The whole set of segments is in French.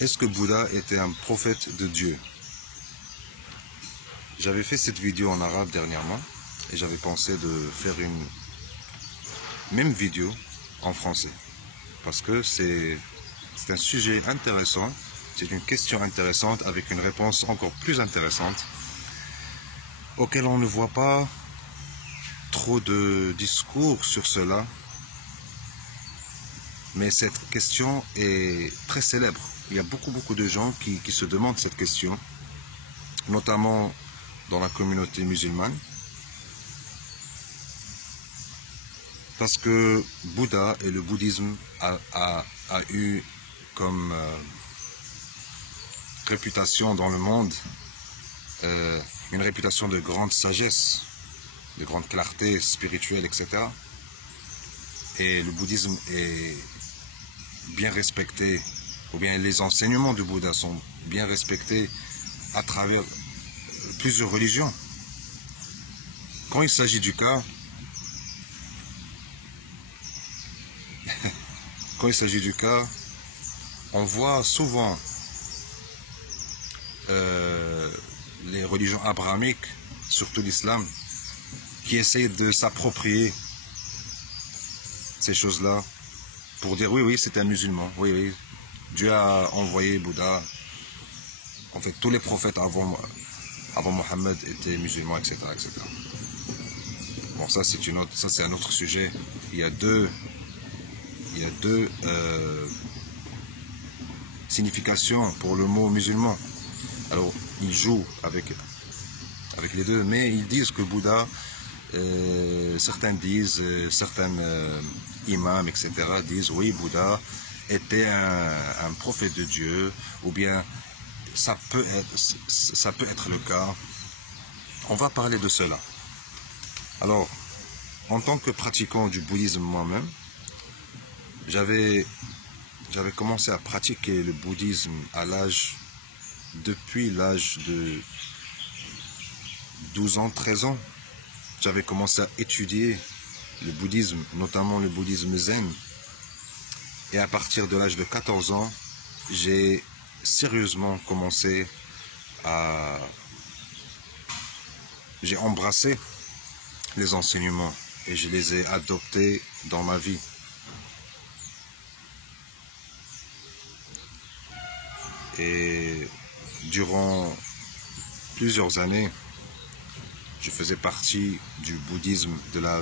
Est-ce que Bouddha était un prophète de Dieu? J'avais fait cette vidéo en arabe dernièrement et j'avais pensé de faire une même vidéo en français parce que c'est un sujet intéressant, c'est une question intéressante avec une réponse encore plus intéressante auquel on ne voit pas trop de discours sur cela, mais cette question est très célèbre. Il y a beaucoup de gens qui se demandent cette question, notamment dans la communauté musulmane, parce que Bouddha et le bouddhisme a eu comme réputation dans le monde une réputation de grande sagesse, de grande clarté spirituelle, etc. Et le bouddhisme est bien respecté, ou bien les enseignements du Bouddha sont bien respectés à travers plusieurs religions. Quand il s'agit du cas, on voit souvent les religions abrahamiques, surtout l'islam, qui essayent de s'approprier ces choses-là pour dire oui, c'est un musulman, oui, Dieu a envoyé Bouddha. En fait, tous les prophètes avant Mohammed étaient musulmans, etc. Bon, ça c'est un autre sujet. Il y a deux significations pour le mot musulman. Alors, ils jouent avec les deux, mais ils disent que Bouddha, certains imams, etc., disent oui, Bouddha était un prophète de Dieu, ou bien ça peut être le cas. On va parler de cela. Alors, en tant que pratiquant du bouddhisme moi-même, j'avais commencé à pratiquer le bouddhisme depuis l'âge de 12 ans, 13 ans. J'avais commencé à étudier le bouddhisme, notamment le bouddhisme zen. Et à partir de l'âge de 14 ans, j'ai sérieusement commencé j'ai embrassé les enseignements et je les ai adoptés dans ma vie. Et durant plusieurs années, je faisais partie du bouddhisme, de la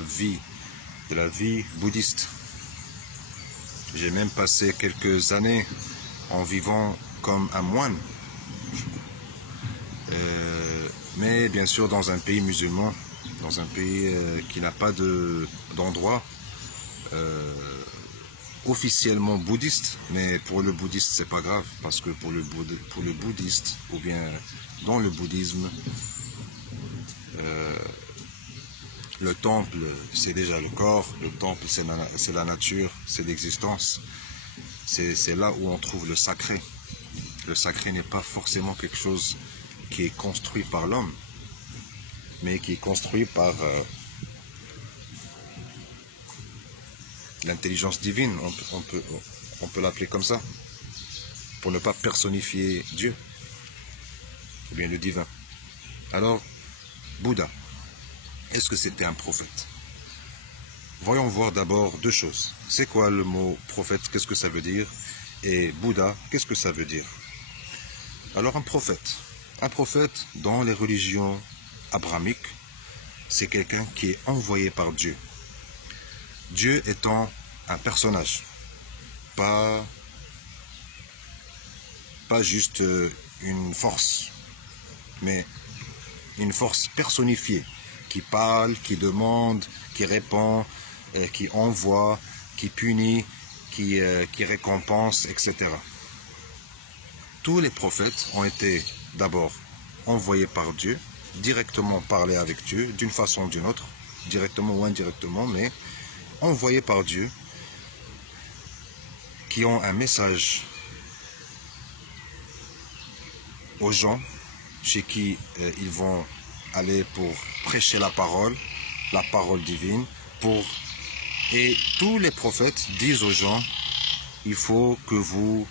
vie bouddhiste. J'ai même passé quelques années en vivant comme un moine, mais bien sûr dans un pays musulman, dans un pays qui n'a pas d'endroit officiellement bouddhiste, mais pour le bouddhiste c'est pas grave, parce que pour le bouddhiste, ou bien dans le bouddhisme, le temple c'est déjà le corps, le temple c'est la nature, c'est l'existence, c'est là où on trouve le sacré. Le sacré n'est pas forcément quelque chose qui est construit par l'homme, mais qui est construit par l'intelligence divine, on peut l'appeler comme ça, pour ne pas personnifier Dieu, ou bien le divin. Alors, Bouddha, est-ce que c'était un prophète? Voyons voir d'abord deux choses. C'est quoi le mot prophète? Qu'est-ce que ça veut dire? Et Bouddha, qu'est-ce que ça veut dire? Alors un prophète dans les religions abrahamiques, c'est quelqu'un qui est envoyé par Dieu. Dieu étant un personnage, pas juste une force, mais une force personnifiée, qui parle, qui demande, qui répond, qui envoie, qui punit, qui récompense, etc. Tous les prophètes ont été d'abord envoyés par Dieu, directement parler avec Dieu, d'une façon ou d'une autre, directement ou indirectement, mais envoyés par Dieu, qui ont un message aux gens chez qui ils vont aller pour prêcher la parole divine, et tous les prophètes disent aux gens, il faut que vous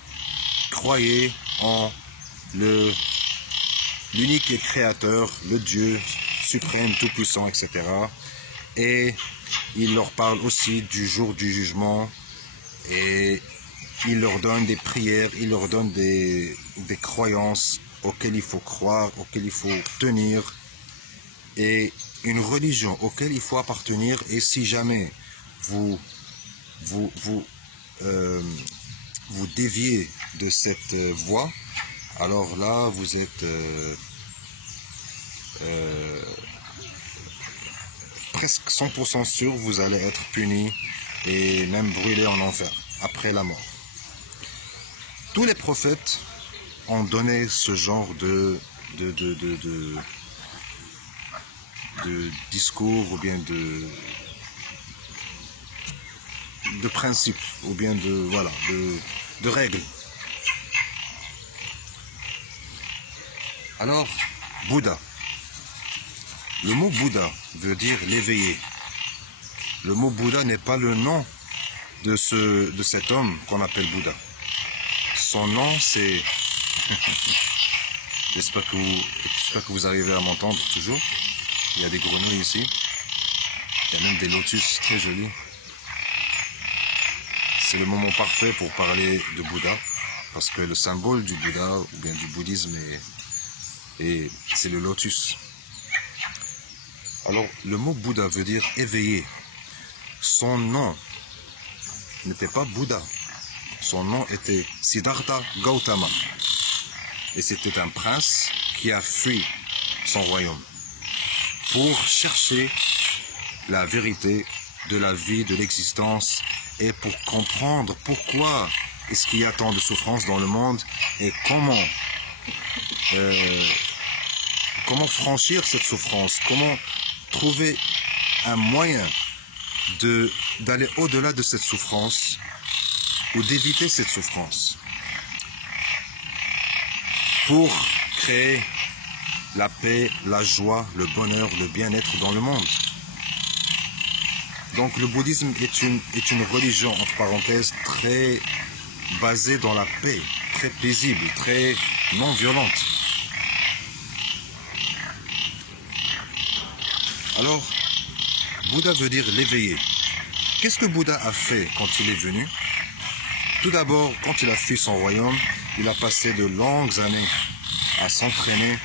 croyaient en l'unique créateur, le Dieu suprême, tout-puissant, etc. Et il leur parle aussi du jour du jugement et il leur donne des prières, il leur donne des croyances auxquelles il faut croire, auxquelles il faut tenir et une religion auquel il faut appartenir. Et si jamais vous déviez de cette voie, alors là vous êtes presque 100% sûr, vous allez être puni et même brûlé en enfer après la mort. Tous les prophètes ont donné ce genre de discours ou bien de principes ou bien de règles. Alors, Bouddha. Le mot Bouddha veut dire l'éveillé. Le mot Bouddha n'est pas le nom de cet homme qu'on appelle Bouddha. Son nom c'est... J'espère que vous arrivez à m'entendre toujours. Il y a des grenouilles ici. Il y a même des lotus très jolis. C'est le moment parfait pour parler de Bouddha. Parce que le symbole du Bouddha ou bien du bouddhisme c'est le lotus. Alors, le mot Bouddha veut dire éveillé. Son nom n'était pas Bouddha. Son nom était Siddhartha Gautama. Et c'était un prince qui a fui son royaume pour chercher la vérité de la vie, de l'existence et pour comprendre pourquoi est-ce qu'il y a tant de souffrance dans le monde et comment franchir cette souffrance, comment trouver un moyen d'aller au-delà de cette souffrance ou d'éviter cette souffrance pour créer la paix, la joie, le bonheur, le bien-être dans le monde. Donc le bouddhisme est une religion, entre parenthèses, très basée dans la paix, très paisible, très non violente. Alors, Bouddha veut dire l'éveillé. Qu'est-ce que Bouddha a fait quand il est venu? Tout d'abord, quand il a fui son royaume, il a passé de longues années à s'entraîner,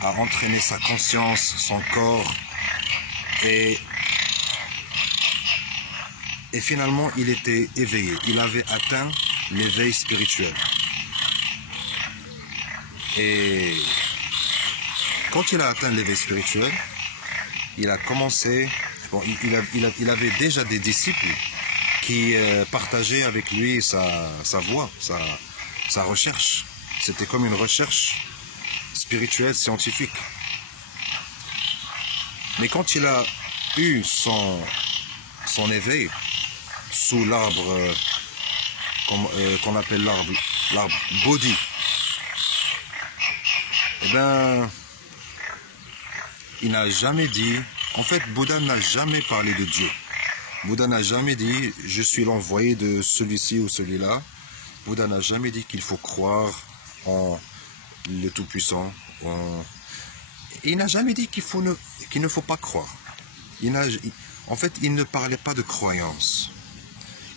à entraîner sa conscience, son corps, et finalement, il était éveillé. Il avait atteint l'éveil spirituel. Et quand il a atteint l'éveil spirituel, il a commencé, bon, il avait déjà des disciples qui partageaient avec lui sa voie, sa recherche. C'était comme une recherche spirituelle, scientifique. Mais quand il a eu son éveil sous l'arbre qu'on appelle l'arbre Bodhi, eh bien, il n'a jamais dit, en fait, Bouddha n'a jamais parlé de Dieu. Bouddha n'a jamais dit, je suis l'envoyé de celui-ci ou celui-là. Bouddha n'a jamais dit qu'il faut croire en le Tout-Puissant. Il n'a jamais dit qu'il ne faut pas croire. En fait, il ne parlait pas de croyance.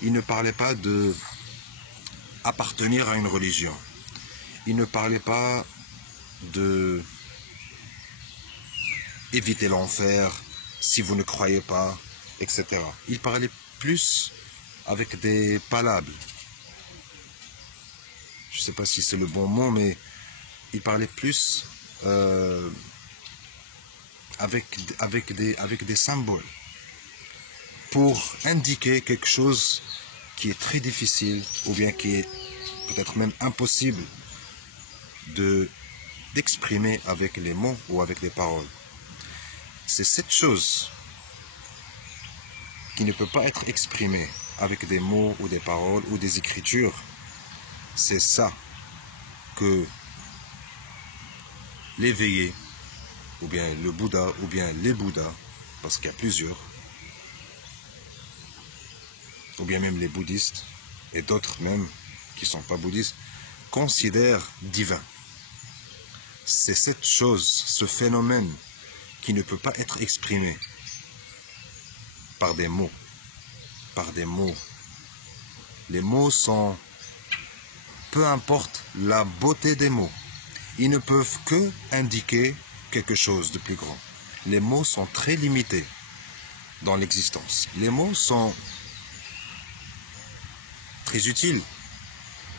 Il ne parlait pas de appartenir à une religion. Il ne parlait pas de éviter l'enfer si vous ne croyez pas, etc. Il parlait plus avec des palabres. Je ne sais pas si c'est le bon mot, mais il parlait plus avec des symboles pour indiquer quelque chose qui est très difficile ou bien qui est peut-être même impossible d'exprimer avec les mots ou avec les paroles. C'est cette chose qui ne peut pas être exprimée avec des mots ou des paroles ou des écritures. C'est ça que l'éveillé, ou bien le Bouddha, ou bien les Bouddhas, parce qu'il y a plusieurs, ou bien même les bouddhistes, et d'autres même qui ne sont pas bouddhistes, considère divin. C'est cette chose, ce phénomène qui ne peut pas être exprimé par des mots. Par des mots. Les mots sont, peu importe la beauté des mots, ils ne peuvent que indiquer quelque chose de plus grand. Les mots sont très limités dans l'existence. Les mots sont très utiles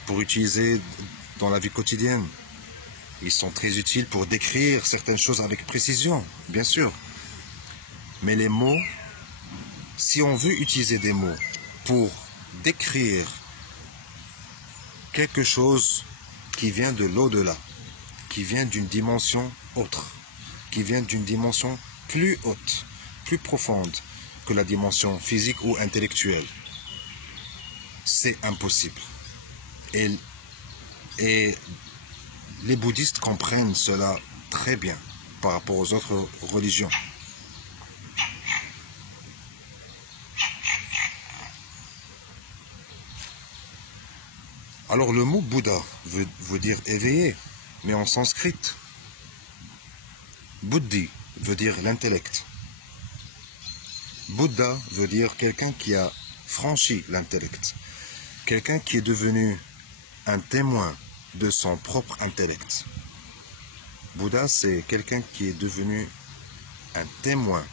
pour utiliser dans la vie quotidienne. Ils sont très utiles pour décrire certaines choses avec précision, bien sûr. Mais les mots, si on veut utiliser des mots pour décrire quelque chose qui vient de l'au-delà, qui vient d'une dimension autre, qui vient d'une dimension plus haute, plus profonde que la dimension physique ou intellectuelle, c'est impossible. Et les bouddhistes comprennent cela très bien par rapport aux autres religions. Alors le mot Bouddha veut dire éveillé, mais en sanskrit. Buddhi veut dire l'intellect. Bouddha veut dire quelqu'un qui a franchi l'intellect, quelqu'un qui est devenu un témoin de son propre intellect. Bouddha, c'est quelqu'un qui est devenu un témoin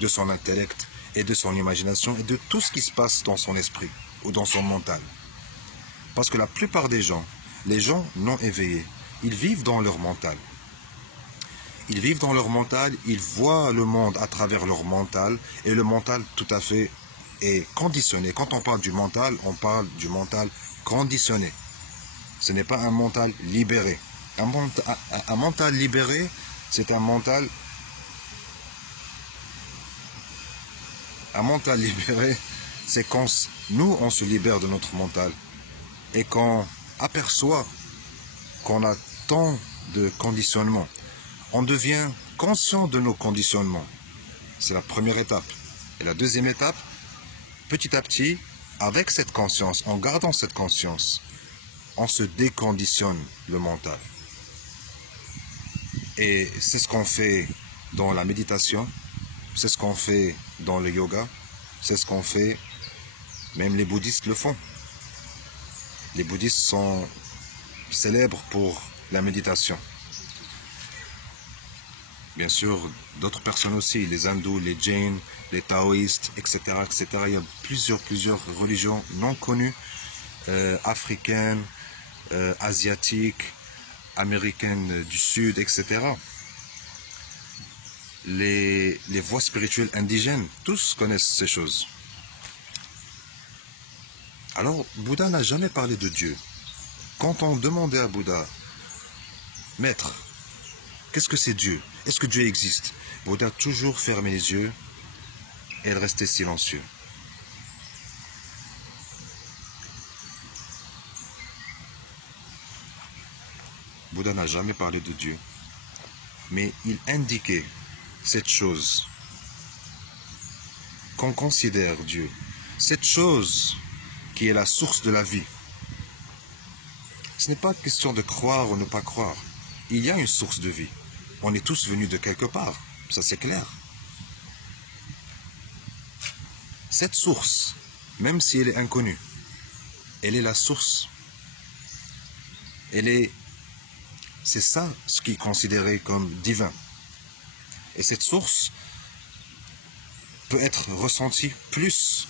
de son intellect et de son imagination et de tout ce qui se passe dans son esprit ou dans son mental. Parce que la plupart des gens, les gens non éveillés, ils vivent dans leur mental. Ils vivent dans leur mental, ils voient le monde à travers leur mental, et le mental tout à fait est conditionné. Quand on parle du mental conditionné. Ce n'est pas un mental libéré. Un mental libéré, c'est un mental... Un mental libéré, c'est quand nous, on se libère de notre mental et qu'on aperçoit qu'on a tant de conditionnements. On devient conscient de nos conditionnements. C'est la première étape. Et la deuxième étape, petit à petit, avec cette conscience, en gardant cette conscience, on se déconditionne le mental. Et c'est ce qu'on fait dans la méditation, c'est ce qu'on fait dans le yoga, c'est ce qu'on fait, même les bouddhistes le font. Les bouddhistes sont célèbres pour la méditation. Bien sûr, d'autres personnes aussi, les hindous, les jains, les taoïstes, etc., etc. Il y a plusieurs religions non connues, africaines, asiatiques, américaines du Sud, etc. Les voies spirituelles indigènes, tous connaissent ces choses. Alors, Bouddha n'a jamais parlé de Dieu. Quand on demandait à Bouddha, Maître, qu'est-ce que c'est Dieu? Est-ce que Dieu existe? Bouddha a toujours fermé les yeux et restait silencieux. Bouddha n'a jamais parlé de Dieu, mais il indiquait cette chose qu'on considère Dieu, cette chose qui est la source de la vie. Ce n'est pas question de croire ou ne pas croire. Il y a une source de vie. On est tous venus de quelque part, ça c'est clair. Cette source, même si elle est inconnue, elle est la source. C'est ça ce qui est considéré comme divin. Et cette source peut être ressentie plus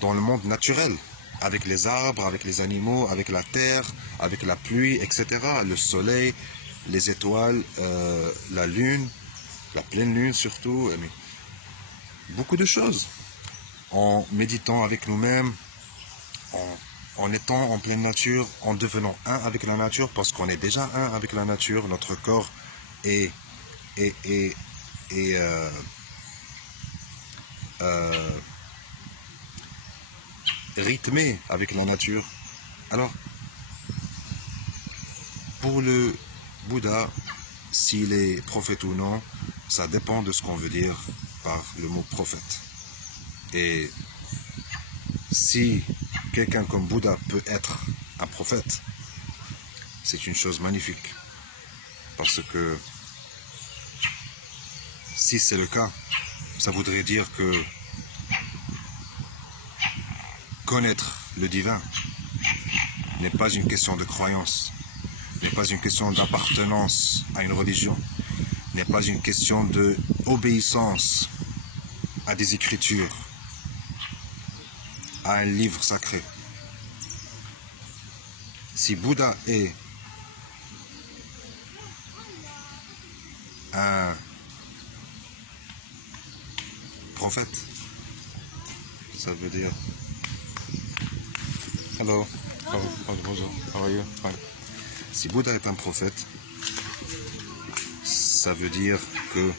dans le monde naturel, avec les arbres, avec les animaux, avec la terre, avec la pluie, etc. Le soleil, les étoiles, la lune, la pleine lune surtout, mais beaucoup de choses. En méditant avec nous-mêmes, en étant en pleine nature, en devenant un avec la nature, parce qu'on est déjà un avec la nature, notre corps est rythmé avec la nature. Alors, pour le Bouddha, s'il est prophète ou non, ça dépend de ce qu'on veut dire par le mot prophète. Et si quelqu'un comme Bouddha peut être un prophète, c'est une chose magnifique. Parce que si c'est le cas, ça voudrait dire que connaître le divin n'est pas une question de croyance, n'est pas une question d'appartenance à une religion, n'est pas une question d'obéissance à des écritures, à un livre sacré. Si Bouddha est un prophète, ça veut dire hello, bonjour, how are you? Fine. Si Bouddha est un prophète, ça veut dire que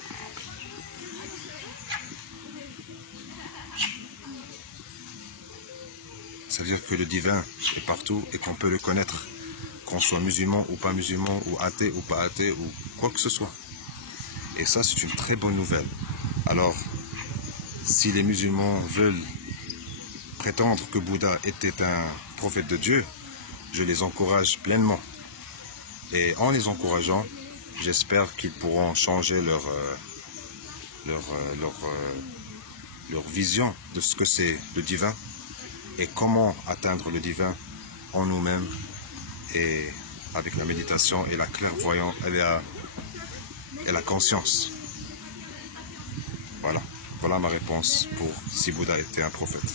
le divin est partout et qu'on peut le connaître, qu'on soit musulman ou pas musulman, ou athée ou pas athée, ou quoi que ce soit. Et ça, c'est une très bonne nouvelle. Alors, si les musulmans veulent prétendre que Bouddha était un prophète de Dieu, je les encourage pleinement. Et en les encourageant, j'espère qu'ils pourront changer leur vision de ce que c'est le divin et comment atteindre le divin en nous-mêmes et avec la méditation et la clairvoyance et la conscience. Voilà ma réponse pour si Bouddha était un prophète.